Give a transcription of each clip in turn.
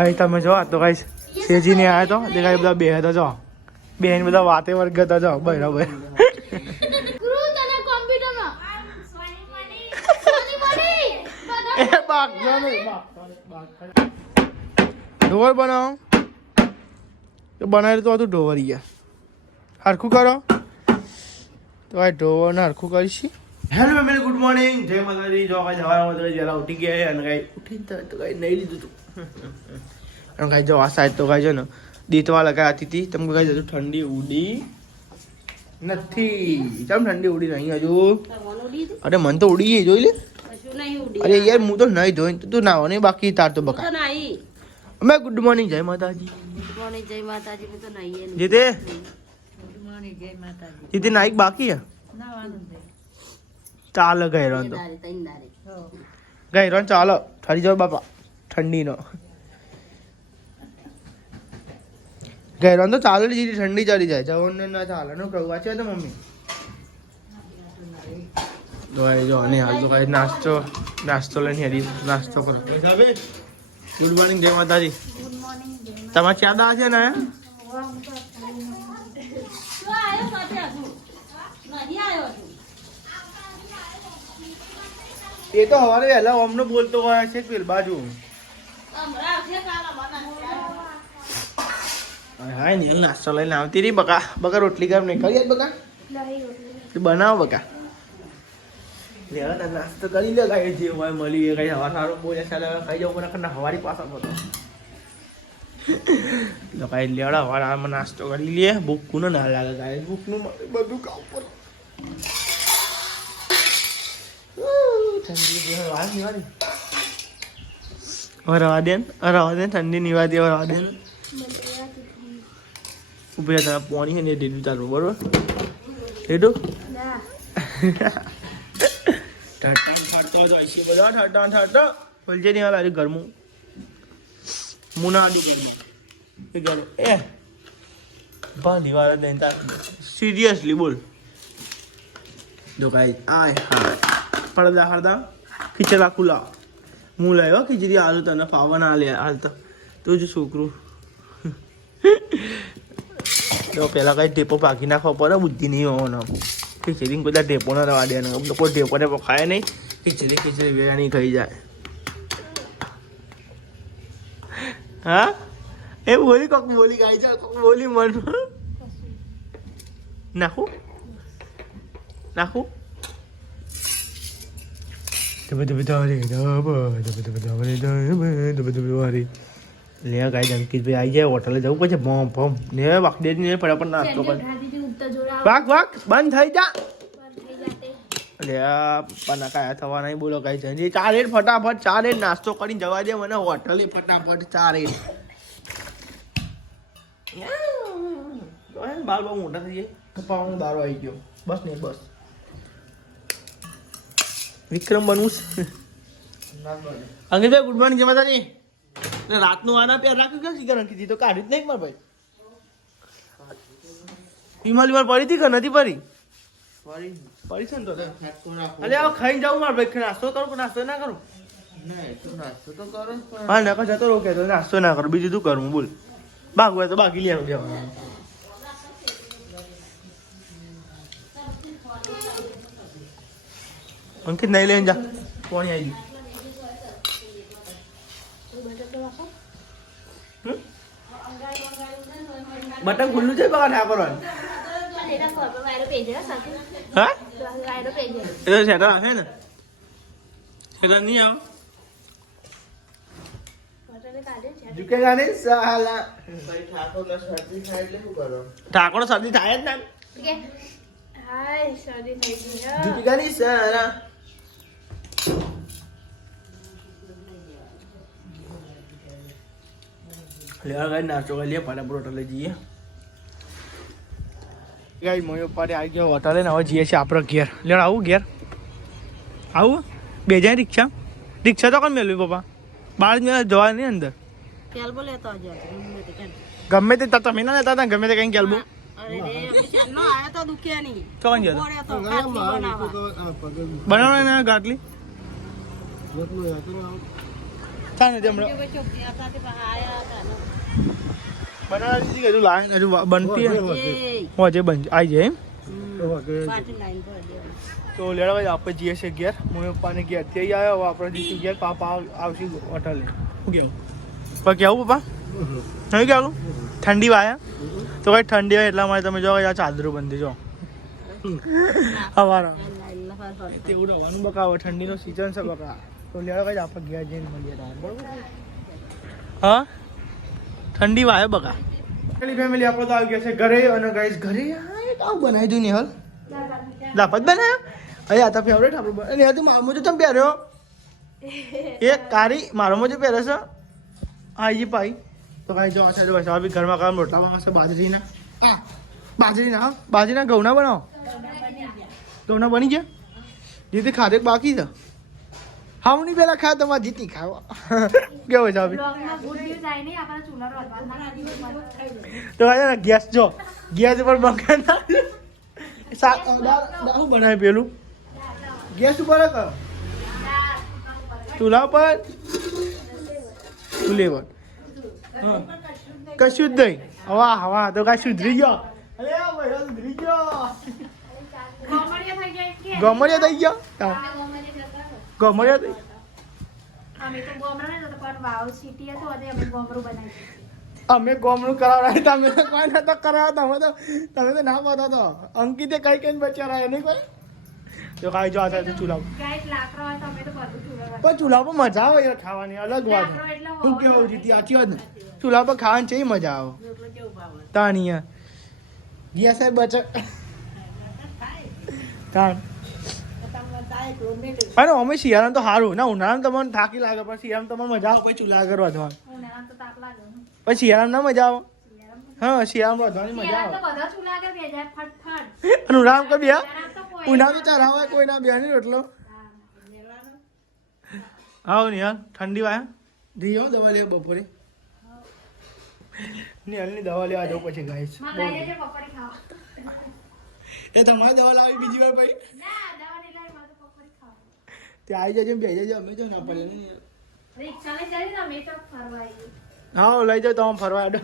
ભાઈ તમે જો તો ગાઈસ શેજી ને આયા તો દેખાય બધા બે હતા જો બેન બધા વાતે વર્ગ હતા જો બરાબર ગુરુ તને કોમ્પ્યુટરમાં એ બાક જો નહીં ઢોર બનાવો તો બનાવી તો હતું ઢોર ગયા હરખું કરો તો આ ઢોર ને હરખું કરીશ હેલો ફેમિલી ગુડ મોર્નિંગ જય માતાજી જો કાંઈ સવારમાં તો જરા ઉઠી ગયા અને કાંઈ ઉઠીને તો કાંઈ નહીં લીધું હતું અને કાંઈ જો આ સાઈડ તો કાંઈ છે ને દીતવા લગાવી હતી તમને કાંઈ હજુ ઠંડી ઉડી નથી કેમ ઠંડી ઉડી નહીં હજુ અરે મન તો ઉડી ગઈ જોઈ લે અરે યાર હું તો નહીં જોઈ તું નાવો નહીં બાકી તાર તો બકા અમે ગુડ મોર્નિંગ જય માતાજી જીતે જીતે નાઈક બાકી હે ચાલો ગયરો તો ગયરો ચાલો ઠરી જાવ બાપા ઠંડીનો ગયરો તો ચાલો જીરી ઠંડી ચડી જાય જવનને ના ચાલે નો કહું છે તો મમ્મી દોય જો અને હાલ તો કઈ નાસ્તો લઈને હેડી નાસ્તો કરો ગુડ મોર્નિંગ જય માતાજી તમારે ચા દા છે ને એ તો હવારે વહેલા અમને બોલતો હોય છે પેલ બાજુ હા ને નાસ્તો લઈને આવતી રહી બકા બકા રોટલી કામ નહીં કરી બકા બનાવો બકા લેવા નાસ્તો કરી લે કાંઈ જે હોય મળી કઈ હવા સારું બોલે ચાલે ખાઈ જાવ મને હવારી પાછા બધો કાંઈ લેવડા હવારમાં નાસ્તો કરી લે ભૂખનું ના લાગે કાંઈ ભૂખનું બધું કામ પર રવા દે ઠંડી નિવાદી રવા દે ઉપર તમે પોણી છે ને દીધું ચાલુ બરોબર લીધું ઠાટતો જોઈશે બધા ઠાટતો બોલજે નહીં હાલ ઘરમું મુનાડું ઘરમાં એ ઘર એ ભાલી વાર દઈને તાર સિરિયસલી બોલ જો કાંઈ આય હા પડદા હરદા ખીચડા ખુલ્લા હું લાવ્યો ખીચડી આલુ તને પાવા ના લે હાલ તો તું જ છોકરું તો પેલા કઈ ટેપો પાકી નાખવા પડે બુદ્ધિ નહીં હોવાનો ખીચડી બધા ટેપો ના રવા દે કોઈ ટેપો ટેપો ખાય નહીં ખીચડી વેગાની ખાઈ જાય હા એ બોલી કોક બોલી ખાઈ જાય કોક બોલી મન નાખું લે ગાય અંકિતભાઈ આવી જાય હોટલે જવું પછી ભમ ભમ ને વાકડે ને ફટાફટ નાસ્તો કર વાક બંધ થઈ જા લે પના કાયા થવા નહીં બોલો કઈ છે ચાર રેટ ફટાફટ ચાર રેટ નાસ્તો કરીને જવા દે મને હોટલે ફટાફટ ચાર રેટ બાર બહુ મોટા થઈ જાય કપાવાનું દારો આવી ગયો બસ ને બસ વિક્રમ બનવું અંકિતભાઈ ગુડ મોર્નિંગ જય માતાજી રાતનું આના પેર રાખ્યું કે શીખર અંકિત તો કાઢી જ નહીં મારા ભાઈ હિમાલી વાર પડી હતી કે નથી પડી છે ને તો અરે આવો ખાઈ જાઉં મારા ભાઈ નાસ્તો કરું નાસ્તો ના કરું હા નકો જતો રહું કે નાસ્તો ના કરું બીજું શું કરું બોલ બાકી હોય તો બાકી લેવાનું દેવાનું અંકિત નહીં લઈને જા કોણ આવી બટન ખુલ્લું છે બકા ઠાકોર હા એ તો સેટર આવે ને સેટર નહીં આવ ઝુકેગા નહીં સાલા ઠાકોર શરદી થાય જ ના ઝુકેગા નહીં સાલા લેવા ગાય નાસ્તો કરી લે ફટાફટ હોટલે જઈએ ગાય મોયો પાડે આવી ગયો હોટલે ને હવે જઈએ છીએ આપણે ઘેર લેવા આવું ઘેર આવું બે જાય રિક્ષા તો કોણ મેળવી પપ્પા બહાર જ જવા નહીં અંદર ગમે તે તમે ના લેતા હતા ગમે તે કઈ કેલ્બો બનાવવા ગાટલી થાય નથી હમણાં બનાવી દીધી કે હજુ લાઈન હજુ બનતી હોજે બન આવી જાય એમ તો લેડા ભાઈ આપણે જઈએ છીએ ઘેર મમ્મી પપ્પાને ઘેર ત્યાં આવ્યો હવે આપણે જઈશું ઘેર પાપા આવશે હોટલે શું કેવું પણ કેવું પપ્પા નહીં કેવું ઠંડી વાયા તો કઈ ઠંડી હોય એટલા માટે તમે જો આ ચાદરો બંધી જો હવાના તેવું રવાનું બકાવો ઠંડીનો સિઝન છે બકા તો લેડા ભાઈ આપણે ઘેર જઈને મળીએ બરોબર હા ઠંડી વાય બકા ફેમિલી આપણે તો આવી ગયા છે ઘરે અને ગાઈસ ઘરે આવું બનાવી દઉં નિહલ દાપત બનાવ્યો અરે આ તો ફેવરેટ આપણું અને તું મારો મોજો તમે પહેર્યો એ કારી મારો મોજો પહેરે છે આજી પાઈ તો કાંઈ જો છે બસ બી ઘરમાં કામ રોટલા બનાવશે બાજરીના બાજરીના ઘઉંના બનાવો ઘઉંના બની ગયા જીતી ખાધે બાકી છે હાવની પેલા ખા તમારે જીતી ખાવા કેવો છે તો ગેસ જો ગેસ ઉપર બગાડ શું બનાવે પેલું ગેસ ઉપર કરો ચૂલા પર ચૂલે પર કશું જ નહીં હવા હવા તો કાંઈ સુધરી ગયો અરે ભાઈ સુધરી ગયો ગમડિયા થઈ ગયો ગમડિયા થઈ અમે ગોમડું કરાવડાય તમે તો કોઈ નતો કરાવતા તમે તો ના પતા તો અંકિતે કઈ કઈ બચ્યા નહીં કોઈ તો કાંઈ જો આ ચૂલા પણ ચૂલા પર મજા આવે યાર ખાવાની અલગ વાત શું કેવું જીતી આખી વાત ને ચૂલા પર ખાવાની છે મજા આવે તાણી ગયા સાહેબ બચ તાણ અરે અમે શિયાળામાં તો સારું ના ઉનાળામાં તમને થાકી લાગે પણ શિયાળામાં તમને મજા આવે પછી ચૂલા આગળ વધવાનું પછી શિયાળામાં ના મજા આવે હા શિયાળામાં વધવાની મજા આવે ઉનાળામાં કઈ બે ઉનાળા તો ચાર આવે કોઈ ના બે નહીં રોટલો હા ને યાર ઠંડી વાય જઈ જાઓ દવા લેવા બપોરે નિહાલની દવા લેવા જાઉં પછી ગાઈશ એ તમારે દવા લાવી બીજી વાર ભાઈ ત્યાં આવી જજો બે જજો અમે જો ના પડે હા લઈ જાઓ તમે ફરવા આડો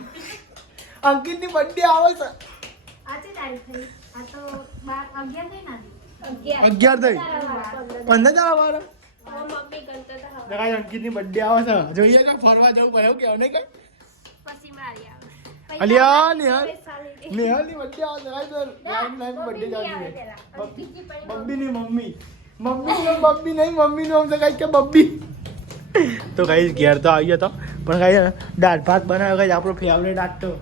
અંકિત ની બર્થડે આવે છે 11 થઈ 15 વાર અંકિત ની બર્થડે આવે છે જોઈએ કે ફરવા જવું પડે એવું કેવું નહીં કઈ અલિયા નિહાલ ની બર્થડે આવે છે બર્થડે જાવ બબ્બી ની મમ્મી નું કઈ કે બબ્બી તો કઈ ઘેર તો આવી હતો પણ કઈ દાળ ભાત બનાવ્યો કઈ આપણો ફેવરેટ આટો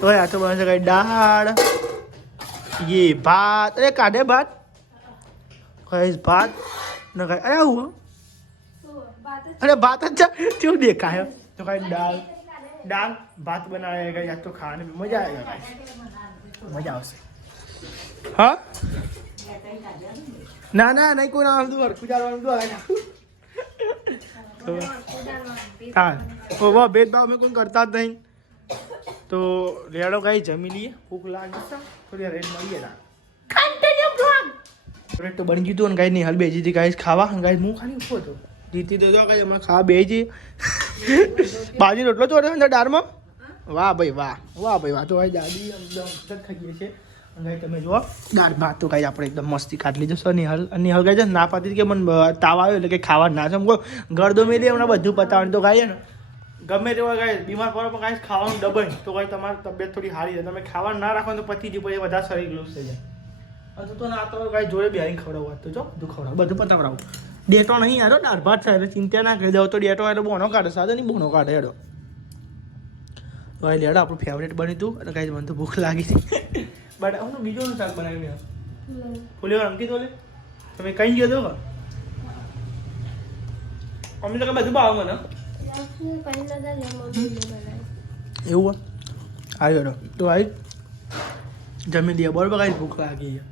તો આ તો બને છે કઈ દાળ ये भात अरे काढ़े भात कई भात न कई अरे हुआ अरे भात अच्छा क्यों देखा है तो कई दाल भात बनाएगा या तो खाने में मजा आएगा गाइस मजा આવશે હા ના ના નહીં કોઈ ના દુર કુજારવાનું તો હા वो भेदभाव में कोई करता नहीं तो लेडो गाइस जमी लिए भूख लागी છે થોડી રેડ મળીએ ના કન્ટિન્યુ બ્લોગ તો બની ગયું અને ગાઈસ નિહાલ બેજી હતી ગાઈસ ખાવા ગાઈસ હું ખાલી ઉભો હતો જીતી તો જો ગાઈસ અમે ખાવા બેજી બાજી રોટલો ચોરે અંદર દાળમાં વાહ ભાઈ વાહ તો ભાઈ દાદી એકદમ મસ્ત ખાઈએ છે ગાઈસ તમે જો દાળ ભાત તો ગાઈસ આપણે એકદમ મસ્તી કાઢી લીધો છે નિહાલ ગાઈસ ના પાતી કે મને તાવ આવ્યો એટલે કે ખાવા ના છે ગળદો મેલી હમણાં બધું પતાવવાનું તો ગાઈસ ને ગમે તેવા ગાય બીમાર પડો પણ ગાય ખાવાનું ડબલ તો ગાય તમારી તબિયત થોડી સારી છે તમે ખાવા ના રાખો તો પતી જ પછી વધારે શરીર લૂઝ થઈ જાય તો ના તો ગાય જોડે બેહારી ખવડાવવા તો જો બધું ખવડાવ બધું પતાવડાવું ડેટો નહીં આવ્યો દાળ ભાત છે એટલે ચિંતા ના કરી દો તો ડેટો એટલે બોનો કાઢે સાદો નહીં બોનો કાઢે હેડો તો આ લેડો આપણું ફેવરેટ બન્યું હતું અને ગાય મને તો ભૂખ લાગી હતી બટ હું બીજું શાક બનાવ્યું ફૂલેવાર અંકિત ઓલે તમે કઈ ગયો તો અમે તો બધું ભાવ મને એવું આવ્યો તો આવી જમી લઈએ બરોબર કઈ ભૂખ લાગી છે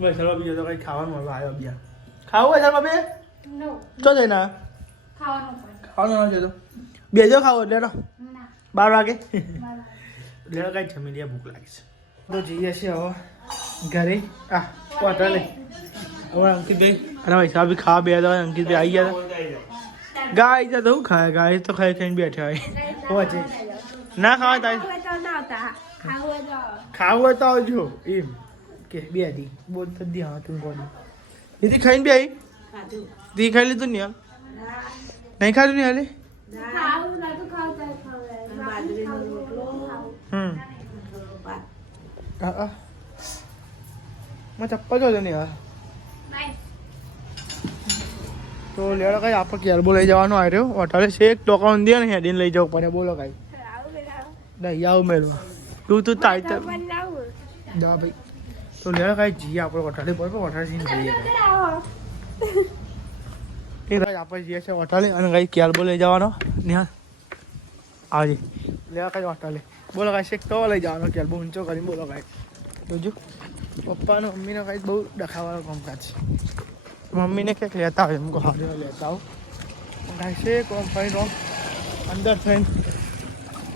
ભાઈ સર બીજો તો કઈ ખાવાનું હવે આવ્યો બીજા ખાવું હોય સર બે તો જઈને ખાવાનું છે તો બેજો ખાવો એટલે 12 વાગે લેડો કઈ જમી લઈએ ભૂખ લાગી છે તો જઈએ છીએ હવે ઘરે હોટલે. હવે અંકિતભાઈ અને પૈસા બી ખાવા બે હતા. અંકિતભાઈ આવી ગયા હતા. ગાય તો શું ખાય? ગાય તો ખાઈ ખાઈને બેઠા હોય. પહોંચે ના ખાવા તાય ખાવું હોય તો આવજો એમ કે બે હતી બોલ થતી. હા તું બોલ દીદી ખાઈને બે આવી. દીદી ખાઈ લીધું ને યાર? નહીં ખાધું ને હાલે? ચપ્પલ જો ને યાર. તો લેડો કઈ આપણે કેરબો લઈ જવાનો આવ્યો હોટલે છે. એક ટોકા ઊંધી ને હેડીને લઈ જવું પડે. બોલો કઈ નહીં આવું મેળવા તું તાઈ દા ભાઈ. તો લેડો કઈ જઈએ આપણે હોટલે પર. હોટલ જઈને જઈએ એ ભાઈ આપણે જઈએ છીએ હોટલે અને કઈ કેરબો લઈ જવાનો નિહાલ આવજે. લેવા કઈ હોટલે બોલો કઈ શેક તો લઈ જવાનો કેરબો ઊંચો કરીને. બોલો કઈ જોજો પપ્પાને મમ્મીને કઈ બહુ ડખાવાનો કામકાજ છે. મમ્મીને ક્યાંક લેતા હોય એમ હારે લેતા આવું કાંઈ છે કોમ ફરી રોમ અંદર થઈને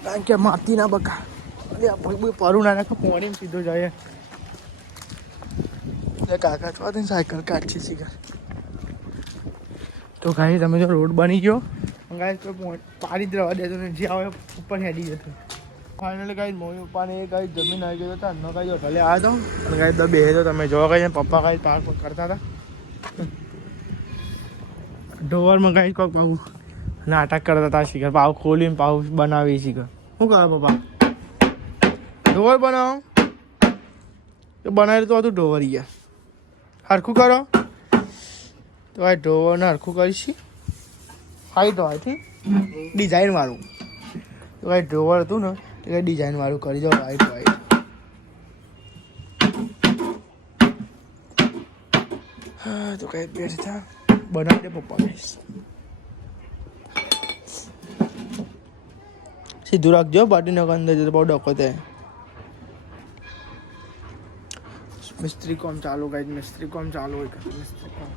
કારણ કે માટી ના બકા પરું ના નાખે પોણી સીધો જાય. એટલે કાકા ચોથી સાયકલ કાઢશે શીખર. તો કાંઈ તમે જો રોડ બની ગયો કાંઈ કોઈ પાડી જ રહેવા દેતો ને જે આવે ઉપર હેડી જતો. ફાઇનલી કાંઈ મમ્મી પપ્પાને એ કાંઈ જમીન આવી ગયો હતો. અન્નો કાંઈ હોટલે આવ્યો હતો અને કાંઈ બે તો તમે જોવા કાંઈ પપ્પા કાંઈ પાર્ક કરતા હતા. ઢોરમાં કાંઈ કોક પાઉં નાટક કરતા હતા શીખર. પાવ ખોલીને પાવ બનાવી શીખર. શું કરે પપ્પા? ઢોર બનાવો તો બનાવી તો હતું ઢોવરી ગયા. હરખું કરો તો આ ઢોવરને હરખું કરીશ. હાઈ તો હાઈથી ડિઝાઇન વાળું તો કાંઈ ઢોવર હતું ને તો કાંઈ ડિઝાઇન વાળું કરી જાઓ. હાઈ તો હાઈ તો કાંઈ બેઠ થા બનાવી દે પપ્પા. સીધું રાખજો બાટીનો અંદર જતો બહુ ડકો થાય. મિસ્ત્રી કોમ ચાલુ કાંઈ મિસ્ત્રી કોમ ચાલુ હોય. મિસ્ત્રી કોમ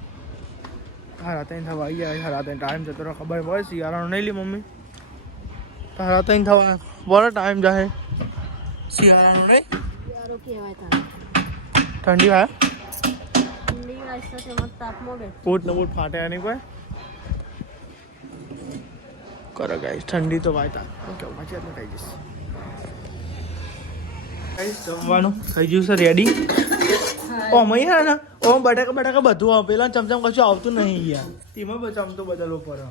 હારા ત્યાં થવા આવી ગયા. હારા ત્યાં ટાઈમ જતો રહે ખબર પડે. શિયાળાનો નહીં લી મમ્મી? હારા ત્યાં થવા બરો ટાઈમ જાય. શિયાળાનો નહીં ઠંડી હોય પોટ ને પોટ ફાટે નહીં કોઈ કરો ગાઈસ. ઠંડી તો વાયતા કેવું પછી થઈ જશે. ગાઈસ જમવાનું થઈ ગયું છે રેડી. ઓમ અહીંયા ને ઓમ બટાકા બધું આવે. પેલા ચમચમ કશું આવતું નહીં યાર. તેમાં ચમચો બદલવો પડે.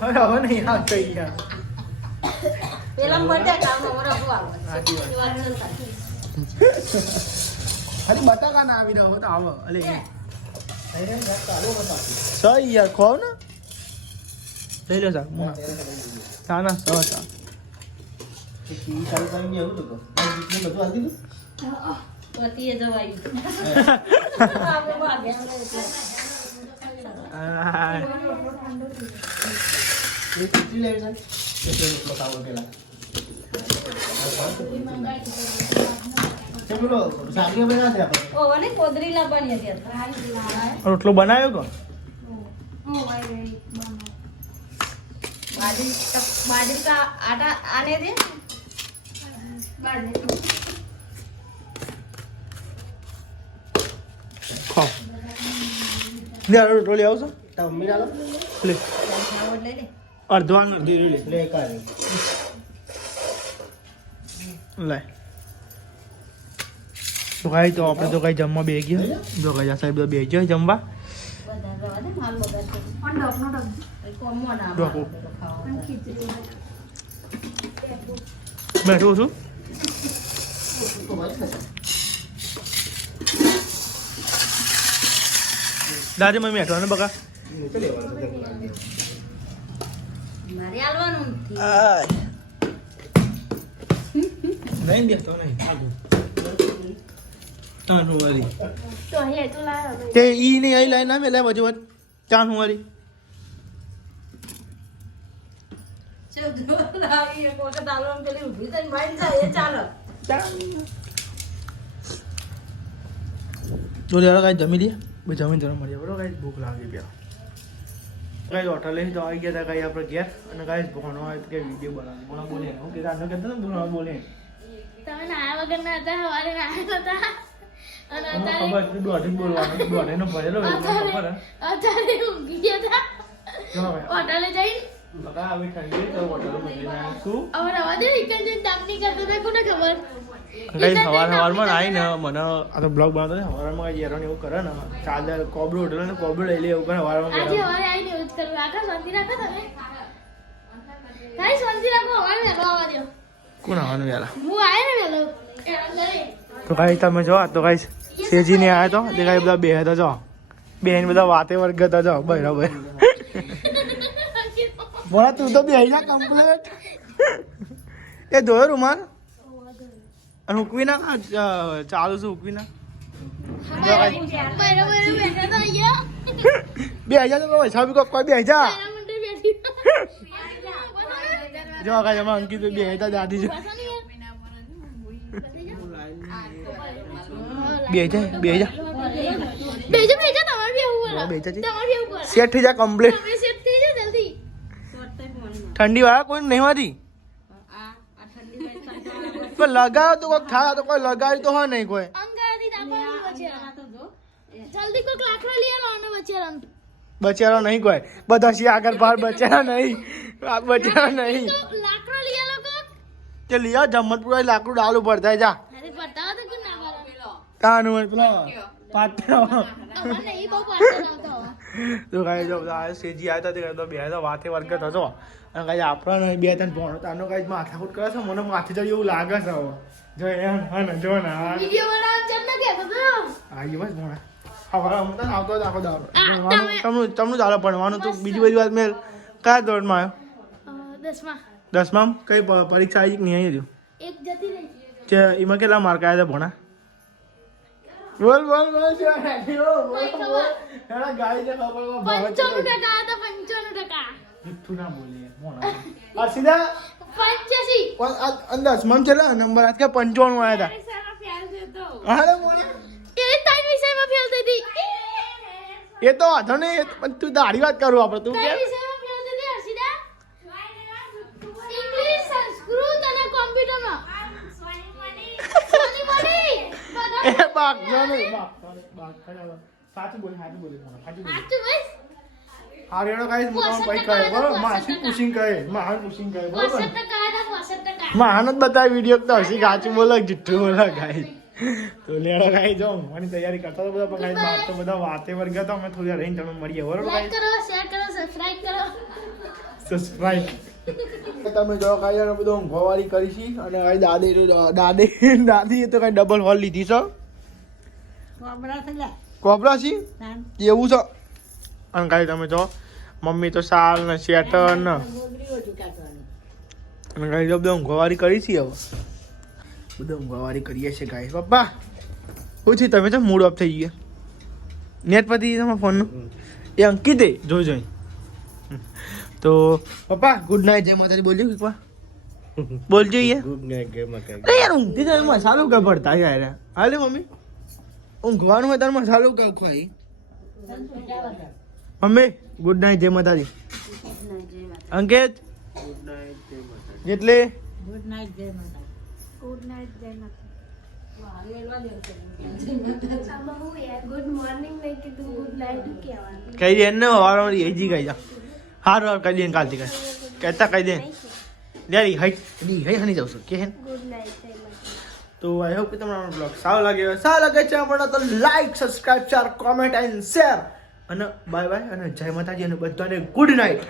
હવે નહીં આવતો યાર. ખાલી બટાકા ના આવી રહ્યો તો આવો. અલે સહી યાર ખોવ ને લઈ લો સાહેબ. ના ના સહ સા રોટલો બનાવ્યો કો? बाजरी का आटा आने दे. ખાઓ લે રોટલો લઈ આવશો મમ્મી ચાલો લે ले ले. અડધો અડધી લે લે કાઢ લે. તો કાંઈ તો આપણે તો કાંઈ જમવા બે ગયા. જો કાંઈ સાહેબ તો બે ગયા જમવા. બેઠું છું. દાદે મમ્મી બેઠો ને બકા મારે આલવાનું નથી. નહીં બેઠો નહીં ચાનું વાળી તે ઈ નહીં આવી લાઈ ના મેલે બાજુ વાત ચાનું વાળી તો યાર કાંઈ જમી લઈએ. જમીન જરા મળીએ બરોબર. કાંઈ ભૂખ લાગી ગયા ગાઈસ હોટલે તો આવી ગયા હતા ગાઈ આપણે ઘેર અને ગાઈસ ભણો આવે કે વિડીયો બનાવે બોલા બોલે હું કે આનો કહેતો ને ભણો બોલે તમે નાયા વગર ના હતા હવારે નાયા હતા અને અત્યારે ખબર છે દોઢી બોલવાનું દોઢીનો ભરેલો હોય ખબર અત્યારે ઊંઘી ગયા હતા જો હોટલે જઈને બકા આવી ઠંડી તો હોટલમાં જઈને આવીશું હવે રવા દે વીકેન્ડ જઈને દામની કરતા હતા કોને ખબર ગાઈસ સવારમાં આવીને મને આ તો બ્લોગ બનાવતો છે સવારમાં કાંઈ યારોને એવું કરે ને ચાદર કોબરો હોટલ ને કોબરો લઈ લે એવું કરે સવારમાં આજે હવારે આવીને એવું જ કર્યું આખા શાંતિ રાખો તમે કાંઈ શાંતિ રાખો હવારે વહેલો આવવા દો કોણ આવવાનું યાર હું આવે ને વહેલો એ અંદર તો ગાઈસ તમે જો આ તો ગાઈસ સેજીને આવ્યા તો તે ગાઈ બધા બે હતા જો બેન બધા વાતે વર્ગ હતા જો બરાબર બોલા તું તો બેહી જા કમ્પ્લીટ એ ધોયો રૂમાલ અને હુકવી ના ચાલુ છે હુકવી ના બરાબર બેઠા તો અહીંયા બે હજાર તો પૈસા બી કોઈ બે હજાર મારા મંદિર બેઠી જો કાંઈ એમાં અંકિત બે હજાર દાદી જો બે હજાર બેજો તમારે બી આવું બોલો બે હજાર તમારે બી આવું બોલો સેટ થઈ જા કમ્પ્લીટ તમે સેટ થઈ જાઓ જલ્દી ઠંડી વાળા કોઈ નહીં હોતી પણ લગાવ તો કોઈ થાય તો કોઈ લગાવી તો હોય નહીં કોઈ અંગાથી નાખવાનું બચેરા જલ્દી કોઈક લાકડો લઈ આવો અને બચેરા બચારો નહીં કોઈ બધા સી આગળ બહાર બચારા નહીં બચારા નહીં તો લાકડો લઈ આવો કોક તે લીયા જમ્મતપુરા લાકડું ડાલું પડતા જા અરે બતાવો તો કે ના વાળા તાનું હોય પેલો પાટલો તમારે નહીં બહુ પાછળ આવતો તો કાંઈ જો આ સેજી આવ્યા હતા તે બે હતા વાતે વર્ગ હતો અને કાંઈ આપણને બે ત્રણ ભણો તાનો કાંઈ માથાકૂટ કરે છે મને માથે ચડી એવું લાગે છે હવે જો એમ હા ને જો ને હા વિડિયો બનાવવા ચમ ન કહેતો તો હા એ બસ ભણા હવે અમતા આવતો જ આખો દાડો આ, ભણવાનું તમને ચાલે ભણવાનું તો બીજી બધી વાત મેં કયા ધોરણમાં આવ્યો 10માં 10માં કઈ પરીક્ષા આવી કે નહીં આવી હજુ એક જતી રહી કે એમાં કેટલા માર્ક આવ્યા હતા ભણા બોલ બોલ બોલ જો ગાડી જે ખબર 95% હતા 95% જુઠ્ઠું ના બોલીએ મોણા આ સીધા 85 દસમાં છેલ્લા નંબર આજ કે 95 આવ્યા હતા અરે મોણા એ ત્રણ વિષયમાં ફેલ થઈ હતી એ તો વાંધો નહીં પણ તું દાઢી વાત કરું આપણે તું કે ત્રણ વિષયમાં ફેલ થઈ હતી હર્ષિદા ઇંગ્લિશ સંસ્કૃત અને કોમ્પ્યુટરમાં સોની મળી એ બાક જો નહીં બાક સાચું બોલ સાચું બોલ સાચું બોલ આટલું બસ હારેડો ગાઈસ મોટા ભાઈ કહે બરોબર માસી પુશિંગ કહે મહાન પુશિંગ કહે બરોબર 65% હતા 65% મહાન જ બતાવી વિડીયો તો હસી ગાચું બોલે જુઠ્ઠું બોલે ગાઈસ તો લેડો ગાઈ જો મને તૈયારી કરતા તો બધા પણ ગાઈસ બાર તો બધા વાતે વર્ગ હતા અમે થોડી વાર રહીને તમે મળીએ બરોબર લાઈક ગાઈસ કરો શેર કરો સબસ્ક્રાઇબ કરો સબસ્ક્રાઇબ તમે જો કાઈ બધું ઊંઘવાળી કરી છે અને ગાઈ દાદી તો કઈ ડબલ હોલ લીધી છે કોબરા છે એવું છે અને કાંઈ તમે જો મમ્મી તો સાલ ને સ્વેટર ને અને કાંઈ જો બધું ઊંઘવાળી કરી છે હવે બધું ઊંઘવાળી કરીએ છીએ ગાય પપ્પા શું છે તમે તો મૂડ ઓફ થઈ ગયા નેટ પતી તમારા ફોનનું એ અંકિતે જોઈ તો પપ્પા ગુડ નાઇટ જય માતાજી બોલ્યું પપ્પા બોલજો યાર ગુડ નાઇટ ગેમ અરે યાર ઊંઘતી તો મસાલો કા પડતા યાર હાલે મમ્મી ઊંઘવાનું હોય તાર મસાલો કા ખવાય mummy good night Jai Mataji Ankit good night game જેટલે good night Jai Mata good night Jai Mata good morning નહીં કીધું ગુડ નાઇટ કહેવાનું કહી દે ને વારંવાર એ જી ગઈ જા હાર વાર કહી દે કાલથી કહે કહેતા કહી દે યારી હઈ હની જાઉં છું કે હે ગુડ નાઇટ જય માતા તો આઈ હોપ કે તમને બ્લોગ સારો લાગે છે આપણને તો like subscribe share comment and share અને બાય બાય અને જય માતાજી અને બધાને ગુડ નાઇટ